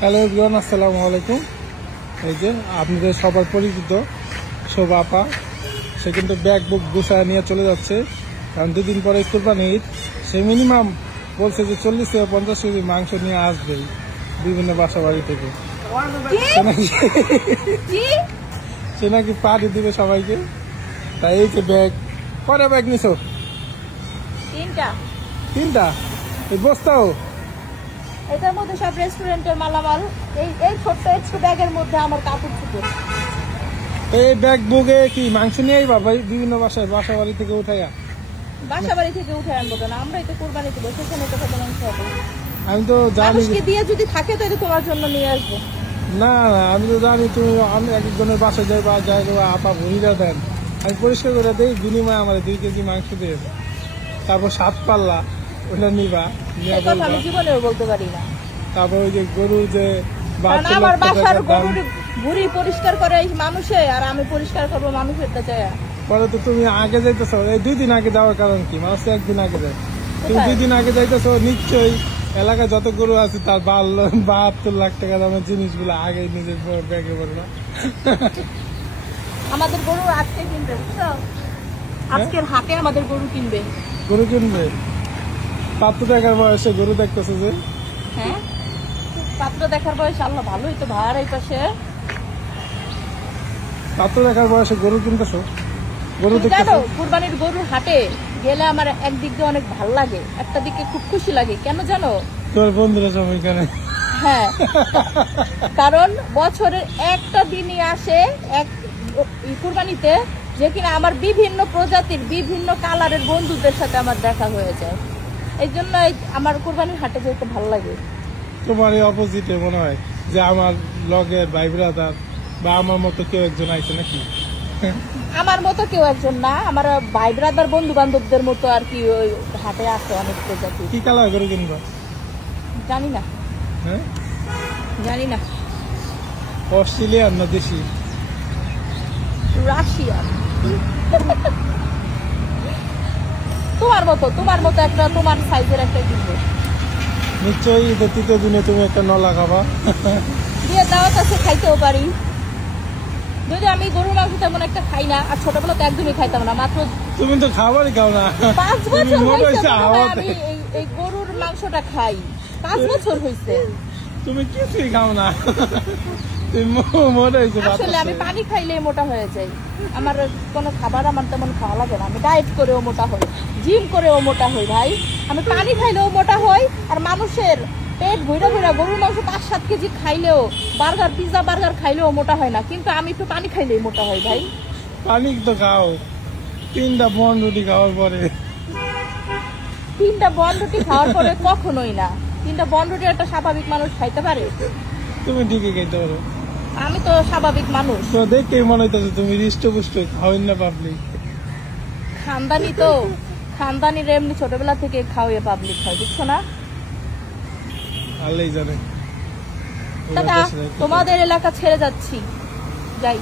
Hello everyone, আসসালামু আলাইকুম। এই যে আপনাদের সবার পরিচিত শোভা আপা, সে কিন্তু ব্যাগ বুক গুছায় নিয়ে চলে যাচ্ছে, কারণ দুদিন পরে কুরবানি ঈদ। সে মিনিমাম বলছে যে 40 থেকে 50 কেজি মাংস নিয়ে আসবেই বিভিন্ন বাসা বাড়ি থেকে। সে নাকি পার্টি দিবে সবাইকে। তাই এই যে ব্যাগ, কয়টা ব্যাগ নিছো? তিনটা। এই বস্তাও এটার মধ্যে সব রেস্টুরেন্টের মালামাল। এই ছোট্ট একটু ব্যাগের মধ্যে আমার কাপড় চোপড়। এই ব্যাগ বুকে কি মাংস নিয়েই ভাই বিভিন্ন বাসা বাড়ি থেকে উঠাইয়া? বাসা বাড়ি থেকে উঠে আনবো কেন? আমরাই তো কোরবানি দেবো, সেখানে তো কত মাংস হবে। আমি তো জানি মানুষকে দিয়ে যদি থাকে তো এটা তোমার জন্য নিয়ে আসবো। না না, আমি তো জানি তুমি আমি এক একজনের বাসায় যাই বা যাই আপা ভুড়িটা দেন, আমি পরিষ্কার করে দিই, বিনিময়ে আমার 2 কেজি মাংস দিয়ে দেয়। তারপর 7 পাল্লা ওটা নিবা, এই কথা আমি জীবনেও বলতে পারি না। তারপর ওই যে গরু যে আমার বাসার গরুর ভুড়ি পরিষ্কার করে মানুষে, আর আমি পরিষ্কার করবো মানুষেরটা চাই। পরে তো তুমি আগে যাইতেছো, এই 2 দিন আগে যাওয়ার কারণ কি? মানুষ তো 1 দিন আগে যায়, তুমি 2 দিন আগে যাইতেছো। নিশ্চয়ই এলাকায় যত গরু আছে তার 72 লাখ টাকা দামের জিনিসগুলো আগে নিজের ব্যাগে ভরবা। আমাদের গরু আজকে কিনবে, বুঝছো? আজকের হাটে আমাদের গরু কিনবে। গরু কিনবে? পাত্র দেখার বয়সে গরু দেখতেছে যে? হ্যাঁ, পাত্র দেখার বয়স আল্লাহ ভালোই তো ভার এই পাশে। পাত্র দেখার বয়সে গরু কিনতেছো? গরু দেখো, কুরবানির গরুর হাটে গেলে আমার একদিক দিয়ে অনেক ভালো লাগে, একটা দিকে খুব খুশি লাগে। কেন জানো? তোর বন্ধুরা সব এখানে। হ্যাঁ, কারণ বছরের একটা দিনই আসে এক কুরবানিতে, যে কিনা আমার বিভিন্ন প্রজাতির বিভিন্ন কালারের বন্ধুদের সাথে আমার দেখা হয়ে যায়। এই জন্য আমার কুরবানির হাটে যেতে ভালো লাগে। তোমার এই অপোজিটে মনে হয় যে আমার লগের ভাই ব্রাদার বা আমার মতো কেউ একজন আইছে নাকি? আমার মতো কেউ একজন না, আমার ভাই ব্রাদার বন্ধু বান্ধবদের মতো আর কি। ওই হাটে আছে অনেক প্রজাতি। কি কালার গরু কিনবা? জানি না। হ্যাঁ, জানি না। অস্ট্রেলিয়ান না দেশি? রাশিয়া। তোমার মতো একটা, তোমার সাইজের একটা কিনবো। নিশ্চয়ই ঈদের 3 দিনে তুমি একটা নলা খাবা। দিয়ে দাওয়াত আছে, খাইতেও পারি। যদি আমি গরুর মাংস তেমন একটা খাই না, আর ছোটবেলা তো একদমই খাইতাম না। মাত্র তুমি তো খাবারই খাও না। 5 বছর হয়েছে আমি এই গরুর মাংসটা খাই। 5 বছর হয়েছে। তুমি কিছুই খাও না, তুমি মোটা হয়েছে। আসলে আমি পানি খাইলেই মোটা হয়ে যাই। আমার কোনো খাবার আমার তেমন খাওয়া লাগে না। আমি ডায়েট করেও মোটা হই, জিম করেও মোটা হই ভাই। আমি পানি খাইলেও মোটা হই। আর মানুষের পেট ভইরা ভইরা গরুর মাংস 5-7 কেজি খাইলেও, বার্গার পিৎজা বার্গার খাইলেও মোটা হয় না, কিন্তু আমি একটু পানি খাইলেই মোটা হই ভাই। পানি তো খাও, 3টা বন রুটি খাওয়ার পরে। 3টা বন রুটি খাওয়ার পরে কখনোই না। 3টা বন রুটি একটা স্বাভাবিক মানুষ খাইতে পারে? তুমি ঠিকই খাইতে পারো। আমি তো স্বাভাবিক মানুষ। তো দেখেই মনে হইতেছে তুমি হৃষ্টপুষ্ট খাওয়াই না পাবলিক। খানদানি তো, খানদানির এমনি ছোটবেলা থেকে খাওয়াই পাবলিক হয়, বুঝছো না? আল্লাহই জানে। তোমাদের এলাকা ছেড়ে যাচ্ছি, যাই।